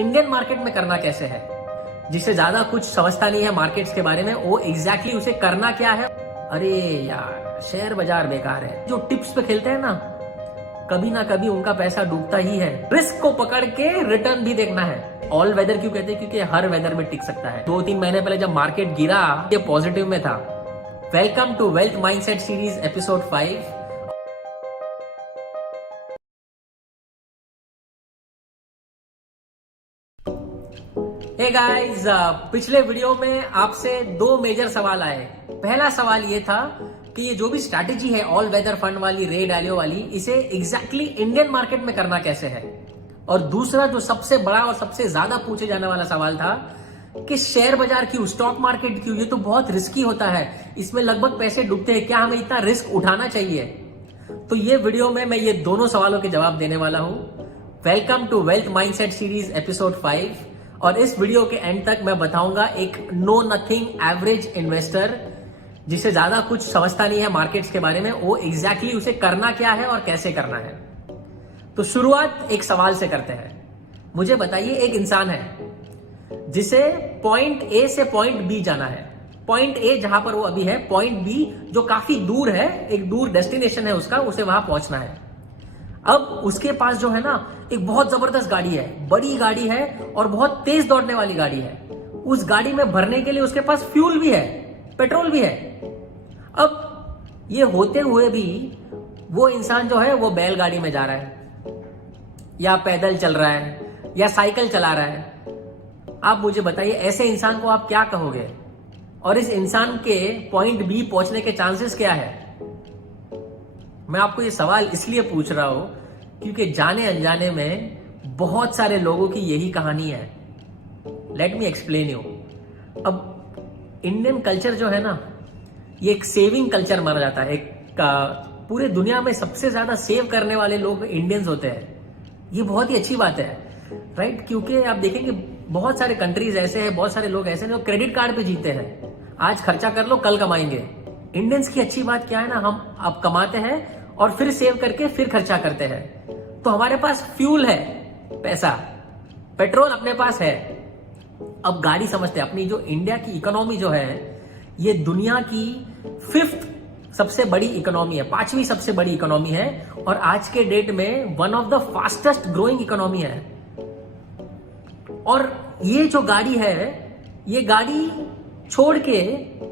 Indian market में करना कैसे है। जिसे ज्यादा कुछ समझता नहीं है मार्केट्स के बारे में, वो एग्जैक्टली उसे करना क्या है। अरे यार, शेयर बाजार बेकार है। जो टिप्स पे खेलते हैं ना, कभी ना कभी उनका पैसा डूबता ही है। रिस्क को पकड़ के रिटर्न भी देखना है। ऑल वेदर क्यों कहते हैं? क्योंकि हर वेदर में टिक सकता है। 2-3 महीने पहले जब मार्केट गिरा, ये पॉजिटिव में था। Welcome to wealth mindset series episode 5। Hey guys, पिछले वीडियो में आपसे 2 मेजर सवाल आए। पहला सवाल ये था कि ये जो भी स्ट्रैटेजी है ऑल वेदर फंड वाली, रे डैलियो वाली, इसे एग्जैक्टली इंडियन मार्केट में करना कैसे है। और दूसरा जो सबसे बड़ा और सबसे ज्यादा पूछे जाने वाला सवाल था कि शेयर बाजार क्यों, स्टॉक मार्केट क्यों, ये तो बहुत रिस्की होता है, इसमें लगभग पैसे डूबते हैं, क्या हमें इतना रिस्क उठाना चाहिए। तो ये वीडियो में मैं ये दोनों सवालों के जवाब देने वाला हूं। Welcome to wealth mindset series episode 5। और इस वीडियो के एंड तक मैं बताऊंगा एक नो नथिंग एवरेज इन्वेस्टर, जिसे ज्यादा कुछ समझता नहीं है मार्केट्स के बारे में, वो एग्जैक्टली उसे करना क्या है और कैसे करना है। तो शुरुआत एक सवाल से करते हैं। मुझे बताइए, एक इंसान है जिसे पॉइंट ए से पॉइंट बी जाना है। पॉइंट ए जहां पर वो अभी है, पॉइंट बी जो काफी दूर है, एक दूर डेस्टिनेशन है उसका, उसे वहां पहुंचना है। अब उसके पास जो है ना, एक बहुत जबरदस्त गाड़ी है, बड़ी गाड़ी है और बहुत तेज दौड़ने वाली गाड़ी है। उस गाड़ी में भरने के लिए उसके पास फ्यूल भी है, पेट्रोल भी है। अब ये होते हुए भी वो इंसान जो है वो बैलगाड़ी में जा रहा है, या पैदल चल रहा है, या साइकिल चला रहा है। आप मुझे बताइए, ऐसे इंसान को आप क्या कहोगे? और इस इंसान के पॉइंट बी पहुंचने के चांसेस क्या है? मैं आपको ये सवाल इसलिए पूछ रहा हूं क्योंकि जाने अनजाने में बहुत सारे लोगों की यही कहानी है। Let me explain you. अब इंडियन कल्चर जो है ना, ये एक सेविंग कल्चर माना जाता है। पूरे दुनिया में सबसे ज्यादा सेव करने वाले लोग इंडियंस होते हैं। ये बहुत ही अच्छी बात है, राइट? क्योंकि आप देखेंगे बहुत सारे कंट्रीज ऐसे हैं, बहुत सारे लोग ऐसे हैं जो क्रेडिट कार्ड पे जीते हैं। आज खर्चा कर लो, कल कमाएंगे। इंडियंस की अच्छी बात क्या है ना, हम अब कमाते हैं और फिर सेव करके फिर खर्चा करते हैं। तो हमारे पास फ्यूल है, पैसा, पेट्रोल अपने पास है। अब गाड़ी समझते हैं। अपनी जो इंडिया की इकोनॉमी जो है, ये दुनिया की 5th सबसे बड़ी इकोनॉमी है, 5वीं सबसे बड़ी इकोनॉमी है, और आज के डेट में one of the fastest growing economy है। और ये जो गाड़ी है, ये गाड़ी छोड़ के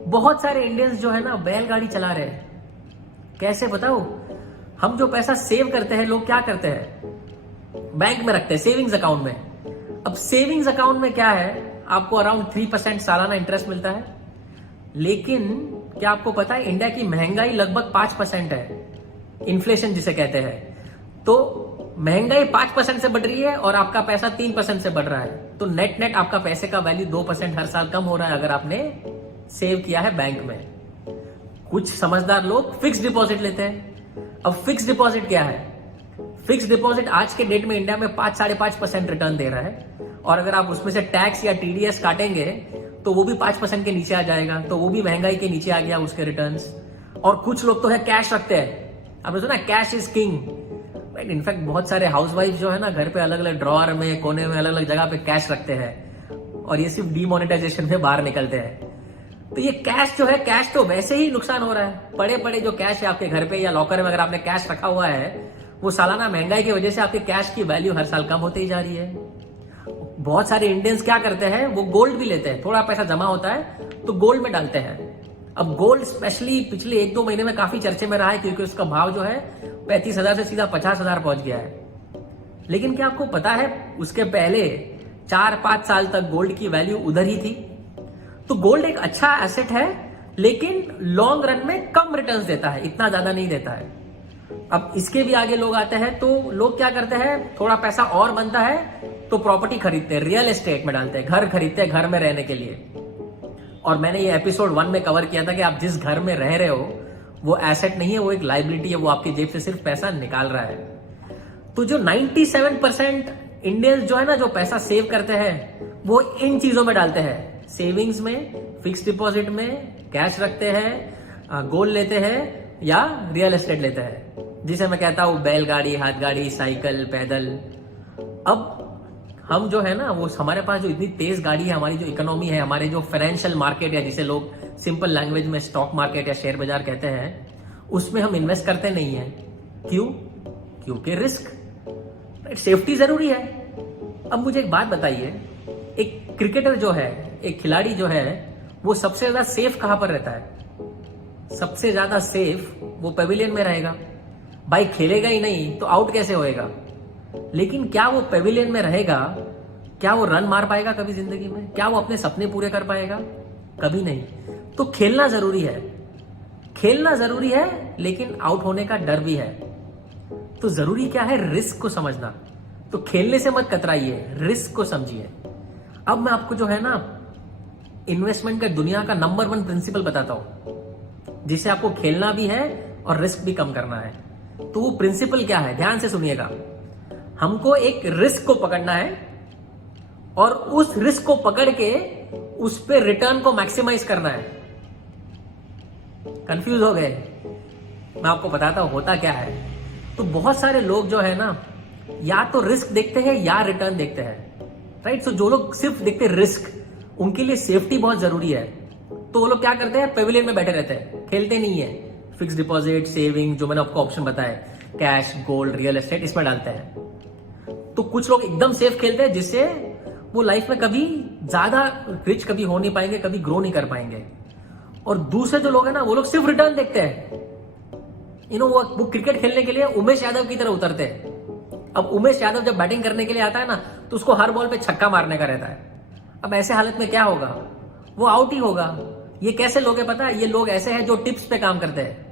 बहुत सारे इंडियंस जो है ना बैलगाड़ी चला रहे हैं। कैसे बताओ? हम जो पैसा सेव करते हैं, लोग क्या करते हैं? बैंक में रखते हैं, सेविंग्स अकाउंट में। अब सेविंग्स अकाउंट में क्या है, आपको अराउंड 3% सालाना इंटरेस्ट मिलता है। लेकिन क्या आपको पता है, इंडिया की महंगाई लगभग 5% है, इन्फ्लेशन जिसे कहते हैं। तो महंगाई 5% से बढ़ रही है और आपका पैसा 3% से बढ़ रहा है। तो नेट नेट आपका पैसे का वैल्यू 2% हर साल कम हो रहा है अगर आपने सेव किया है बैंक में। कुछ समझदार लोग फिक्स डिपॉजिट लेते हैं। अब फिक्स डिपॉजिट क्या है? फिक्स डिपॉजिट आज के डेट में इंडिया में 5-5.5% रिटर्न दे रहा है। और अगर आप उसमें से टैक्स या टीडीएस काटेंगे तो वो भी 5% के नीचे आ जाएगा। तो वो भी महंगाई के नीचे आ गया उसके रिटर्न्स। और कुछ लोग तो है कैश रखते हैं। आपने सुना cash is king, right? In fact बहुत सारे हाउसवाइफ जो है ना, घर पे अलग अलग ड्रॉअर में, कोने में, अलग अलग जगह पे कैश रखते हैं, और ये सिर्फ डीमोनेटाइजेशन में बाहर निकलते हैं। तो ये कैश जो है, कैश तो वैसे ही नुकसान हो रहा है। पड़े पड़े जो कैश है आपके घर पे या लॉकर में, अगर आपने कैश रखा हुआ है, वो सालाना महंगाई की वजह से आपके कैश की वैल्यू हर साल कम होती ही जा रही है। बहुत सारे इंडियंस क्या करते हैं, वो गोल्ड भी लेते हैं। थोड़ा पैसा जमा होता है तो गोल्ड में डालते हैं। अब गोल्ड स्पेशली पिछले 1-2 महीने में काफी चर्चे में रहा है, क्योंकि उसका भाव जो है 35,000 से सीधा 50,000 पहुंच गया है। लेकिन क्या आपको पता है, उसके पहले 4-5 साल तक गोल्ड की वैल्यू उधर ही थी। तो गोल्ड एक अच्छा एसेट है, लेकिन लॉन्ग रन में कम रिटर्न्स देता है, इतना ज्यादा नहीं देता है। अब इसके भी आगे लोग आते हैं, तो लोग क्या करते हैं, थोड़ा पैसा और बनता है तो प्रॉपर्टी खरीदते हैं, रियल एस्टेट में डालते हैं, घर खरीदते हैं घर में रहने के लिए। और मैंने ये एपिसोड 1 में कवर किया था कि आप जिस घर में रह रहे हो वो एसेट नहीं है, वो एक लाइबिलिटी है, वो आपकी जेब से सिर्फ पैसा निकाल रहा है। तो जो 97% इंडियंस जो है ना, जो पैसा सेव करते हैं, वो इन चीजों में डालते हैं। सेविंग्स में, फिक्स डिपॉजिट में, कैश रखते हैं, गोल्ड लेते हैं, या रियल एस्टेट लेते हैं, जिसे मैं कहता हूं बैलगाड़ी, हाथ गाड़ी, साइकिल, पैदल। अब हम जो है ना वो हमारे पास जो इतनी तेज गाड़ी है, हमारी जो इकोनॉमी है, हमारे जो फाइनेंशियल मार्केट है जिसे लोग सिंपल लैंग्वेज में स्टॉक मार्केट या शेयर बाजार कहते हैं, उसमें हम इन्वेस्ट करते नहीं है। क्यों? क्योंकि रिस्क, सेफ्टी जरूरी है। अब मुझे एक बात बताइए, एक क्रिकेटर जो है, एक खिलाड़ी जो है, वो सबसे ज्यादा सेफ कहां पर रहता है? सबसे ज्यादा सेफ वो पेविलियन में रहेगा। भाई खेलेगा ही नहीं तो आउट कैसे होएगा? लेकिन क्या वो पेविलियन में रहेगा? क्या वो रन मार पाएगा कभी जिंदगी में? क्या वो अपने सपने पूरे कर पाएगा? कभी नहीं। तो खेलना जरूरी है, खेलना जरूरी है, लेकिन आउट होने का डर भी है। तो जरूरी क्या है? रिस्क को समझना। तो खेलने से मत कतराइए, रिस्क को समझिए। अब मैं आपको जो है ना इन्वेस्टमेंट का दुनिया का नंबर 1 प्रिंसिपल बताता हूं, जिसे आपको खेलना भी है और रिस्क भी कम करना है। तो वो प्रिंसिपल क्या है? ध्यान से सुनिएगा। हमको एक रिस्क को पकड़ना है और उस रिस्क को पकड़ के उस पे रिटर्न को मैक्सिमाइज करना है। कंफ्यूज हो गए? मैं आपको बताता हूं होता क्या है। तो बहुत सारे लोग जो है ना या तो रिस्क देखते हैं या रिटर्न देखते हैं, राइट? तो जो लोग सिर्फ देखते हैं रिस्क, उनके लिए सेफ्टी बहुत जरूरी है। तो वो लोग क्या करते हैं? पेविलियन में बैठे रहते हैं, खेलते नहीं है। फिक्स डिपॉजिट, सेविंग, जो मैंने आपको ऑप्शन बताया, कैश, गोल्ड, रियल एस्टेट, इसमें डालते हैं। तो कुछ लोग एकदम सेफ खेलते हैं, जिससे वो लाइफ में कभी ज्यादा रिच कभी हो नहीं पाएंगे, कभी ग्रो नहीं कर पाएंगे। और दूसरे जो लोग हैं ना, वो लोग सिर्फ रिटर्न देखते हैं। वो क्रिकेट खेलने के लिए उमेश यादव की तरह उतरते हैं। अब उमेश यादव जब बैटिंग करने के लिए आता है ना, तो उसको हर बॉल पे छक्का मारने का रहता है। अब ऐसे हालत में क्या होगा? वो आउट ही होगा। ये कैसे लोग हैं पता है? ये लोग ऐसे हैं जो टिप्स पे काम करते हैं।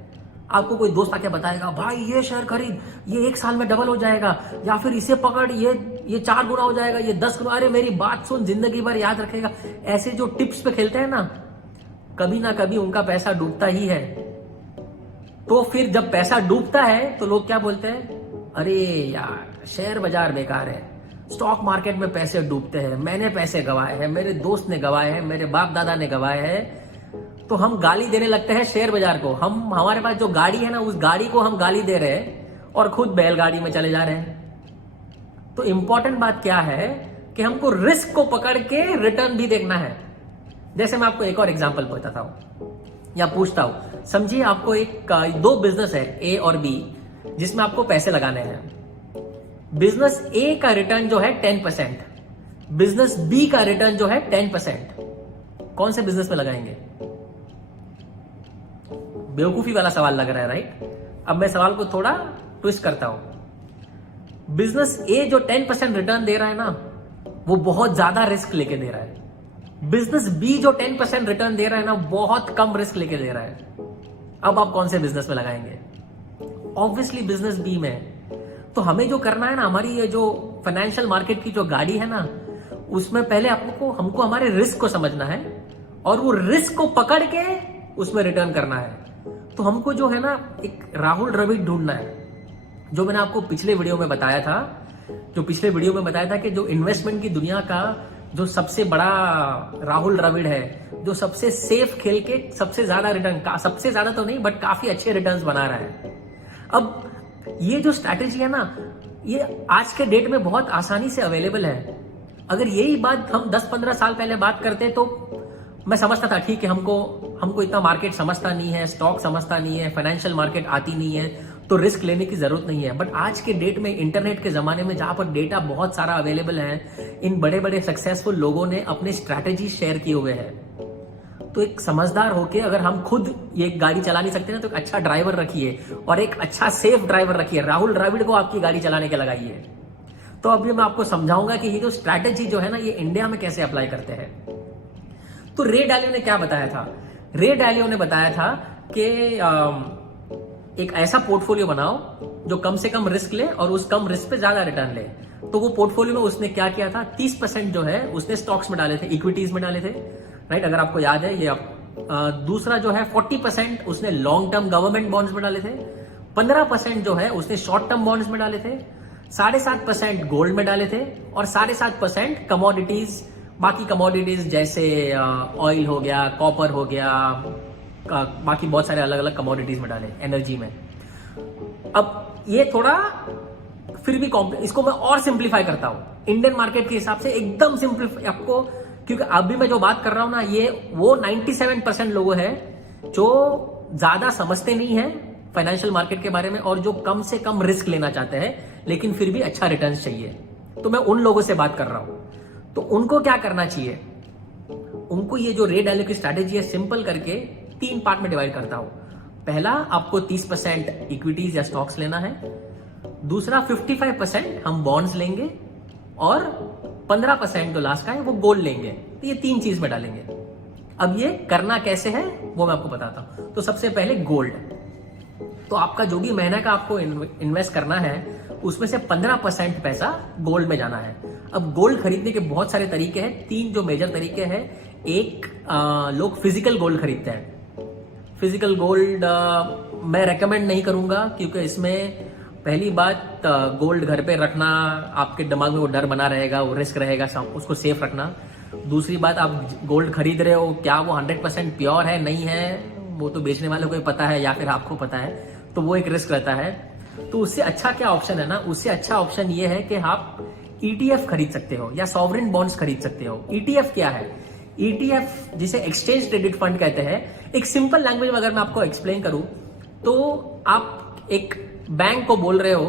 आपको कोई दोस्त आके बताएगा, भाई ये शेयर खरीद, ये 1 साल में डबल हो जाएगा, या फिर इसे पकड़, ये 4 गुना हो जाएगा, ये 10 गुना। अरे मेरी बात सुन, जिंदगी भर याद रखेगा। ऐसे जो टिप्स पे खेलते हैं ना कभी उनका पैसा डूबता ही है। तो फिर जब पैसा डूबता है तो लोग क्या बोलते हैं? अरे यार शेयर बाजार बेकार है, स्टॉक मार्केट में पैसे डूबते हैं, मैंने पैसे गंवाए हैं, मेरे दोस्त ने गंवाए हैं, मेरे बाप दादा ने गंवाए हैं। तो हम गाली देने लगते हैं शेयर बाजार को। हमारे पास जो गाड़ी है ना, उस गाड़ी को हम गाली दे रहे हैं और खुद बैलगाड़ी में चले जा रहे हैं। तो इंपॉर्टेंट बात क्या है कि हमको रिस्क को पकड़ के रिटर्न भी देखना है। जैसे मैं आपको एक और एग्जांपल बताता हूं या पूछता हूं। समझिए आपको 2 बिजनेस है, ए और बी, जिसमें आपको पैसे लगाने हैं। बिजनेस ए का रिटर्न जो है 10%, बिजनेस बी का रिटर्न जो है 10%। कौन से बिजनेस में लगाएंगे? बेवकूफी वाला सवाल लग रहा है, राइट? अब मैं सवाल को थोड़ा ट्विस्ट करता हूं। बिजनेस ए जो 10% रिटर्न दे रहा है ना, वो बहुत ज्यादा रिस्क लेके दे रहा है। बिजनेस बी जो 10% रिटर्न दे रहा है ना, बहुत कम रिस्क लेके दे रहा है। अब आप कौन से बिजनेस में लगाएंगे? ऑब्वियसली बिजनेस बी में। तो हमें जो करना है ना, हमारी ये जो फाइनेंशियल मार्केट की जो गाड़ी है ना, उसमें पहले हमको हमारे रिस्क को समझना है और वो रिस्क को पकड़ के उसमें रिटर्न करना है। तो हमको जो है ना एक राहुल द्रविड़ ढूंढना है, जो मैंने आपको पिछले वीडियो में बताया था कि जो इन्वेस्टमेंट की दुनिया का जो सबसे बड़ा राहुल द्रविड़ है, जो सबसे सेफ खेल के सबसे ज्यादा रिटर्न, सबसे ज्यादा तो नहीं बट काफी अच्छे रिटर्न्स बना रहा है। अब ये जो स्ट्रैटेजी है ना, ये आज के डेट में बहुत आसानी से अवेलेबल है। अगर यही बात हम 10-15 साल पहले बात करते तो मैं समझता था ठीक है, हमको इतना मार्केट समझता नहीं है, स्टॉक समझता नहीं है, फाइनेंशियल मार्केट आती नहीं है, तो रिस्क लेने की जरूरत नहीं है। बट आज के डेट में, इंटरनेट के जमाने में, जहां पर डेटा बहुत सारा अवेलेबल है, इन बड़े बड़े सक्सेसफुल लोगों ने अपने स्ट्रैटेजी शेयर किए हुए हैं। तो एक समझदार होके, अगर हम खुद ये गाड़ी चला नहीं सकते ना, तो एक अच्छा ड्राइवर रखिए और एक अच्छा सेफ ड्राइवर रखिए। राहुल द्रविड़ को आपकी गाड़ी चलाने के लगाइए। तो अभी मैं आपको समझाऊंगा कि ये जो स्ट्रैटेजी जो है ना, ये इंडिया में कैसे अप्लाई करते हैं। तो रे डालियो ने क्या बताया था? रे डालियो ने बताया था कि एक ऐसा पोर्टफोलियो बनाओ जो कम से कम रिस्क ले और उस कम रिस्क पे ज्यादा रिटर्न ले। तो वो पोर्टफोलियो में उसने क्या किया था? 30% जो है उसने स्टॉक्स में डाले थे, इक्विटीज में डाले थे, राइट? अगर आपको याद है ये दूसरा जो है 40% उसने लॉन्ग टर्म गवर्नमेंट बॉन्ड्स में डाले थे, 15% जो है उसने शॉर्ट टर्म बॉन्ड्स में डाले थे, 7.5% गोल्ड में डाले थे और 7.5% कमोडिटीज, बाकी कमोडिटीज जैसे ऑयल हो गया, कॉपर हो गया, बाकी बहुत सारे अलग अलग कमोडिटीज में डाले, एनर्जी में। अब ये थोड़ा फिर भी इसको मैं और सिंप्लीफाई करता हूं इंडियन मार्केट के हिसाब से, एकदम सिंप्लीफाई आपको, क्योंकि अभी मैं जो बात कर रहा हूं ना, ये वो 97% लोग हैं जो ज्यादा समझते नहीं है फाइनेंशियल मार्केट के बारे में और जो कम से कम रिस्क लेना चाहते हैं लेकिन फिर भी अच्छा रिटर्न चाहिए। तो मैं उन लोगों से बात कर रहा हूं। तो उनको क्या करना चाहिए, उनको ये जो रे डालो की स्ट्रैटेजी है सिंपल करके 3 पार्ट में डिवाइड करता हूं। पहला, आपको 30% इक्विटीज या स्टॉक्स लेना है। दूसरा 55% हम बॉन्ड्स लेंगे और 15% जो लास्ट का है वो गोल्ड लेंगे। तो ये 3 चीज में डालेंगे। अब ये करना कैसे है वो मैं आपको बताता हूं। तो सबसे पहले गोल्ड। तो आपका जो भी महीना का आपको इन्वेस्ट करना है उसमें से 15% पैसा गोल्ड में जाना है। अब गोल्ड खरीदने के बहुत सारे तरीके हैं, 3 जो मेजर तरीके हैं। एक, लोग फिजिकल गोल्ड खरीदते हैं। फिजिकल गोल्ड मैं रेकमेंड नहीं करूंगा, क्योंकि इसमें पहली बात, गोल्ड घर पे रखना, आपके दिमाग में वो डर बना रहेगा, वो रिस्क रहेगा, उसको सेफ रखना। दूसरी बात, आप गोल्ड खरीद रहे हो, क्या वो 100% प्योर है नहीं है, वो तो बेचने वाले को ही पता है या फिर आपको पता है, तो वो एक रिस्क रहता है। तो उससे अच्छा क्या ऑप्शन है ना, उससे अच्छा ऑप्शन ये है कि आप ETF खरीद सकते हो या सॉवरेन बॉन्ड्स खरीद सकते हो। ETF क्या है? ETF जिसे एक्सचेंज ट्रेडेड फंड कहते हैं। एक सिंपल लैंग्वेज में अगर मैं आपको एक्सप्लेन करूं तो आप एक बैंक को बोल रहे हो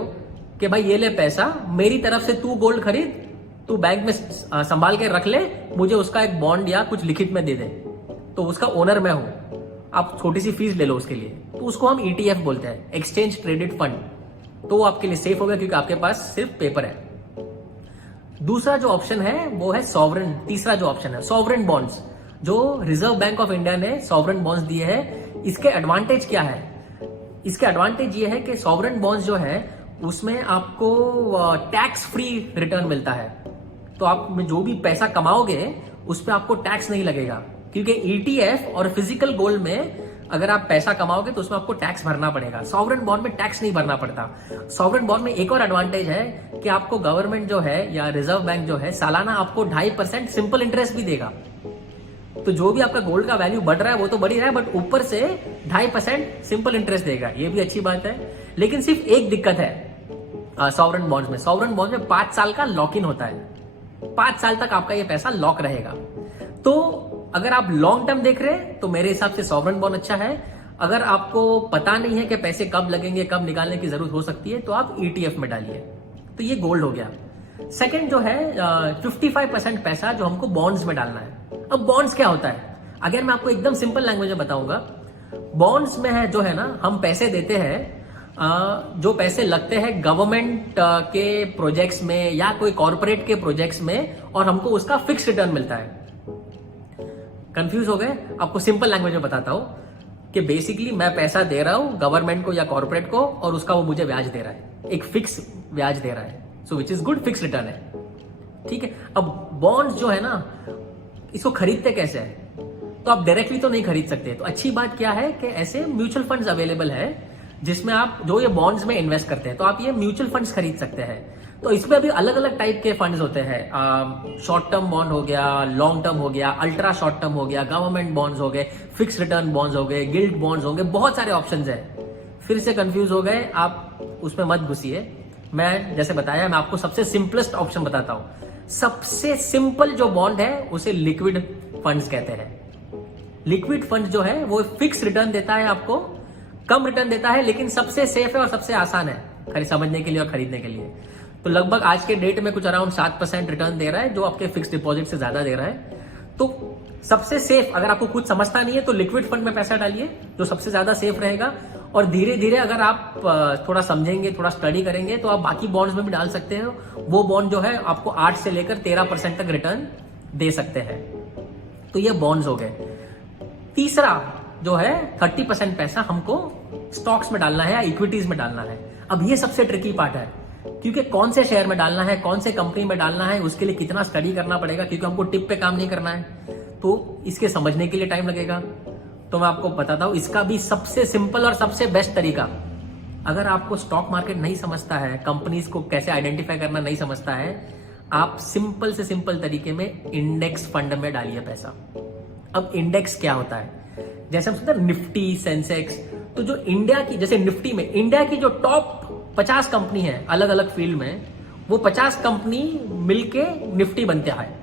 कि भाई ये ले पैसा, मेरी तरफ से तू गोल्ड खरीद, तू बैंक में संभाल के रख ले, मुझे उसका एक बॉन्ड या कुछ लिखित में दे दे, तो उसका ओनर मैं हूं, आप छोटी सी फीस ले लो उसके लिए। तो उसको हम ETF बोलते हैं, एक्सचेंज ट्रेडेड फंड। तो वो आपके लिए सेफ हो गया क्योंकि आपके पास सिर्फ पेपर है। दूसरा जो ऑप्शन है वो है सॉवरेन। तीसरा जो ऑप्शन है सॉवरेन बॉन्ड्स, जो रिजर्व बैंक ऑफ इंडिया ने सॉवरेन बॉन्ड्स दिए हैं। इसके एडवांटेज क्या है? इसके एडवांटेज ये है कि सॉवरेन बॉन्ड्स जो है उसमें आपको टैक्स फ्री रिटर्न मिलता है। तो आप जो भी पैसा कमाओगे उस पर आपको टैक्स नहीं लगेगा, क्योंकि ETF और फिजिकल गोल्ड में अगर आप पैसा कमाओगे तो उसमें आपको टैक्स भरना पड़ेगा। सॉवरेन बॉन्ड में टैक्स नहीं भरना पड़ता। सॉवरेन बॉन्ड में एक और एडवांटेज है कि आपको गवर्नमेंट जो है या रिजर्व बैंक जो है सालाना आपको 2.5% सिंपल इंटरेस्ट भी देगा। तो जो भी आपका गोल्ड का वैल्यू बढ़ रहा है वो तो बढ़ ही रहा है, बट ऊपर से 2.5% सिंपल इंटरेस्ट देगा। ये भी अच्छी बात है। लेकिन सिर्फ एक दिक्कत है सॉवरेन बॉन्ड्स में। सॉवरेन बॉन्ड्स में 5 साल का लॉक इन होता है। 5 साल तक आपका ये पैसा लॉक रहेगा। तो अगर आप लॉन्ग टर्म देख रहे हैं तो मेरे हिसाब से सॉवरेन बॉन्ड अच्छा है। अगर आपको पता नहीं है कि पैसे कब लगेंगे, कब निकालने की जरूरत हो सकती है, तो आप ETF में डालिए। तो ये गोल्ड हो गया। सेकंड जो है 55% पैसा जो हमको बॉन्ड्स में डालना है। अब बॉन्ड्स क्या होता है? अगर मैं आपको एकदम सिंपल लैंग्वेज में बताऊंगा, बॉन्ड्स में है जो है ना, हम पैसे देते हैं, जो पैसे लगते हैं गवर्नमेंट के प्रोजेक्ट्स में या कोई कॉर्पोरेट के प्रोजेक्ट्स में, और हमको उसका फिक्स रिटर्न मिलता है। कंफ्यूज हो गए? आपको सिंपल लैंग्वेज में बताता हूं कि बेसिकली मैं पैसा दे रहा हूं गवर्नमेंट को या कॉर्पोरेट को, और उसका वो मुझे ब्याज दे रहा है, एक फिक्स ब्याज दे रहा है। So which is good, fix return है। ठीक है। अब बॉन्ड्स जो है ना, इसको खरीदते कैसे है? तो आप डायरेक्टली तो नहीं खरीद सकते। तो अच्छी बात क्या है कि ऐसे म्यूचुअल फंड्स अवेलेबल है जिसमें आप जो ये बॉन्ड्स में इन्वेस्ट करते हैं, तो आप ये म्यूचुअल फंड्स खरीद सकते हैं। तो इसमें अभी अलग अलग टाइप के फंड्स होते हैं। शॉर्ट टर्म बॉन्ड हो गया, लॉन्ग टर्म हो गया, अल्ट्रा शॉर्ट टर्म हो गया, गवर्नमेंट बॉन्ड्स हो गए, फिक्स रिटर्न बॉन्ड्स हो गए, गिल्ड बॉन्ड्स हो गए, बहुत सारे ऑप्शंस हैं। फिर से कंफ्यूज हो गए आप, उसमें मत घुसिए। मैं जैसे बताया, मैं आपको सबसे सिंपलेस्ट ऑप्शन बताता हूं। सबसे सिंपल जो बॉन्ड है उसे लिक्विड फंड्स कहते हैं। लिक्विड फंड जो है वो फिक्स रिटर्न देता है, आपको कम रिटर्न देता है, लेकिन सबसे सेफ है और सबसे आसान है समझने के लिए और खरीदने के लिए। तो लगभग आज के डेट में कुछ अराउंड 7% रिटर्न दे रहा है, जो आपके फिक्स डिपॉजिट से ज्यादा दे रहा है। तो सबसे सेफ, अगर आपको कुछ समझता नहीं है तो लिक्विड फंड में पैसा डालिए, जो सबसे ज्यादा सेफ रहेगा। और धीरे धीरे अगर आप थोड़ा समझेंगे, थोड़ा स्टडी करेंगे, तो आप बाकी बॉन्ड्स में भी डाल सकते हो। वो बॉन्ड जो है आपको 8 से लेकर 13% तक रिटर्न दे सकते हैं। तो ये बॉन्ड्स हो गए। तीसरा जो है 30% पैसा हमको स्टॉक्स में डालना है या इक्विटीज में डालना है। अब ये सबसे ट्रिकी पार्ट है, क्योंकि कौन से शेयर में डालना है, कौन से कंपनी में डालना है, उसके लिए कितना स्टडी करना पड़ेगा, क्योंकि हमको टिप पे काम नहीं करना है, तो इसके समझने के लिए टाइम लगेगा। तो मैं आपको बताता हूं इसका भी सबसे सिंपल और सबसे बेस्ट तरीका। अगर आपको स्टॉक मार्केट नहीं समझता है, कंपनीज को कैसे आइडेंटिफाई करना नहीं समझता है, आप सिंपल से सिंपल तरीके में इंडेक्स फंड में डालिए पैसा। अब इंडेक्स क्या होता है? जैसे हम सुनते हैं निफ्टी, सेंसेक्स, तो जो इंडिया की, जैसे निफ्टी में इंडिया की जो टॉप 50 कंपनी है अलग अलग फील्ड में, वो 50 कंपनी मिलके निफ्टी बनते हैं।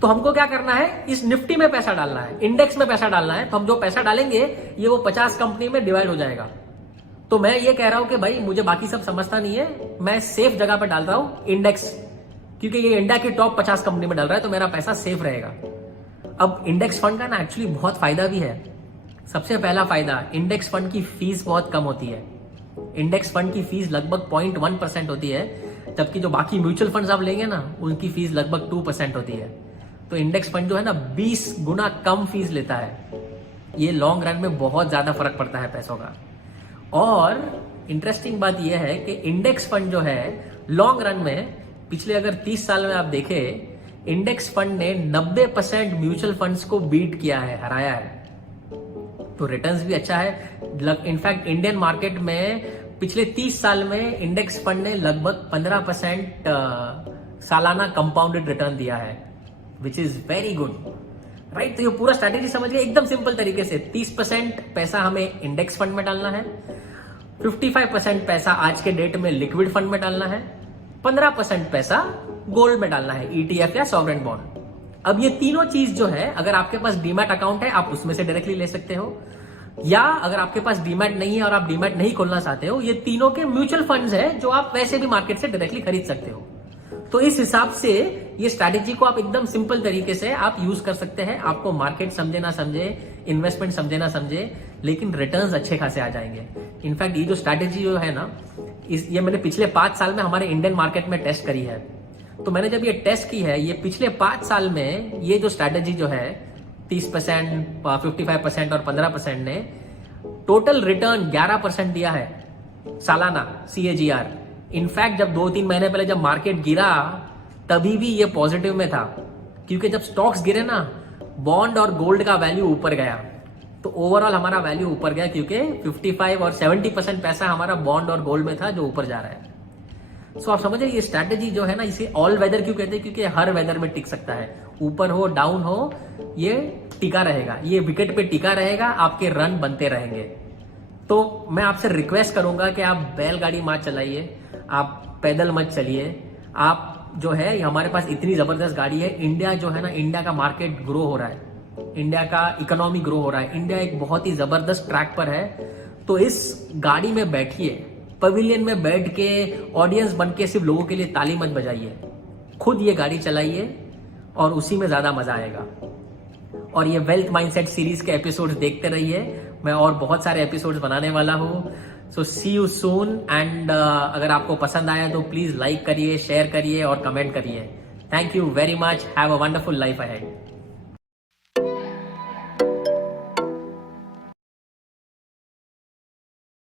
तो हमको क्या करना है, इस निफ्टी में पैसा डालना है, इंडेक्स में पैसा डालना है। तो हम जो पैसा डालेंगे ये वो 50 कंपनी में डिवाइड हो जाएगा। तो मैं ये कह रहा हूं कि भाई मुझे बाकी सब समझता नहीं है, मैं सेफ जगह पर डाल रहा हूं इंडेक्स, क्योंकि ये इंडिया की टॉप 50 कंपनी में डाल रहा है तो मेरा पैसा सेफ रहेगा। अब इंडेक्स फंड का ना एक्चुअली बहुत फायदा भी है। सबसे पहला फायदा, इंडेक्स फंड की फीस बहुत कम होती है। इंडेक्स फंड की फीस लगभग 0.1% होती है, जबकि जो बाकी म्यूचुअल फंड्स आप लेंगे ना उनकी फीस लगभग 2% होती है। तो इंडेक्स फंड जो है ना 20 गुना कम फीस लेता है। ये लॉन्ग रन में बहुत ज्यादा फर्क पड़ता है पैसों का। और इंटरेस्टिंग बात यह है कि इंडेक्स फंड जो है लॉन्ग रन में, पिछले अगर 30 साल में आप देखें, इंडेक्स फंड ने 90% म्यूचुअल फंड्स को बीट किया है, हराया है। तो रिटर्न्स भी अच्छा है। इनफैक्ट इंडियन मार्केट में पिछले 30 साल में इंडेक्स फंड ने लगभग 15% सालाना कंपाउंडेड रिटर्न दिया है, which is very good, right. तो ये पूरा स्ट्रैटेजी समझिए एकदम सिंपल तरीके से। 30% पैसा हमें इंडेक्स फंड में डालना है, 55% पैसा आज के डेट में लिक्विड फंड में डालना है, 15% पैसा गोल्ड में डालना है, ETF या सॉवरेन बॉन्ड। अब ये तीनों चीज जो है, अगर आपके पास डीमैट अकाउंट है आप उसमें से डायरेक्टली ले सकते हो, या अगर आपके पास डीमैट नहीं है और आप डीमैट नहीं खोलना चाहते हो, ये तीनों के म्यूचुअल फंड्स है जो आप वैसे भी मार्केट से डायरेक्टली खरीद सकते हो। तो इस हिसाब से ये स्ट्रैटेजी को आप एकदम सिंपल तरीके से आप यूज कर सकते हैं। आपको मार्केट समझे ना समझे, इन्वेस्टमेंट समझे ना समझे, लेकिन रिटर्न्स अच्छे खासे आ जाएंगे। इनफैक्ट ये जो स्ट्रैटेजी जो है ना, ये मैंने पिछले 5 साल में हमारे इंडियन मार्केट में टेस्ट करी है। तो मैंने जब ये टेस्ट की है, ये पिछले 5 साल में ये जो स्ट्रैटेजी जो है 30%, 55% और 15% ने टोटल रिटर्न 11% दिया है सालाना CAGR। इनफैक्ट जब 2-3 महीने पहले जब मार्केट गिरा तभी भी ये पॉजिटिव में था, क्योंकि जब स्टॉक्स गिरे ना बॉन्ड और गोल्ड का वैल्यू ऊपर गया, तो ओवरऑल हमारा वैल्यू ऊपर गया, क्योंकि 55 और 70% पैसा हमारा बॉन्ड और गोल्ड में था जो ऊपर जा रहा है। सो आप समझे ये स्ट्रैटेजी जो है ना, इसे ऑल वेदर क्यों कहते हैं, क्योंकि हर वेदर में टिक सकता है, ऊपर हो डाउन हो ये टिका रहेगा, ये विकेट पे टिका रहेगा, आपके रन बनते रहेंगे। तो मैं आपसे रिक्वेस्ट करूंगा कि आप बैलगाड़ी मत चलाइए, आप पैदल मत चलिए। आप जो है हमारे पास इतनी जबरदस्त गाड़ी है, इंडिया जो है ना, इंडिया का मार्केट ग्रो हो रहा है, इंडिया का इकोनॉमी ग्रो हो रहा है, इंडिया एक बहुत ही जबरदस्त ट्रैक पर है। तो इस गाड़ी में बैठिए, पवेलियन में बैठ के ऑडियंस बन के सिर्फ लोगों के लिए ताली मत बजाइए, खुद ये गाड़ी चलाइए और उसी में ज्यादा मजा आएगा। और ये वेल्थ माइंडसेट सीरीज के एपिसोड्स देखते रहिए, मैं और बहुत सारे एपिसोड्स बनाने वाला हूँ। सो सी यू सून। एंड अगर आपको पसंद आया तो प्लीज लाइक करिए, शेयर करिए और कमेंट करिए। Thank you very much. Have a wonderful life ahead.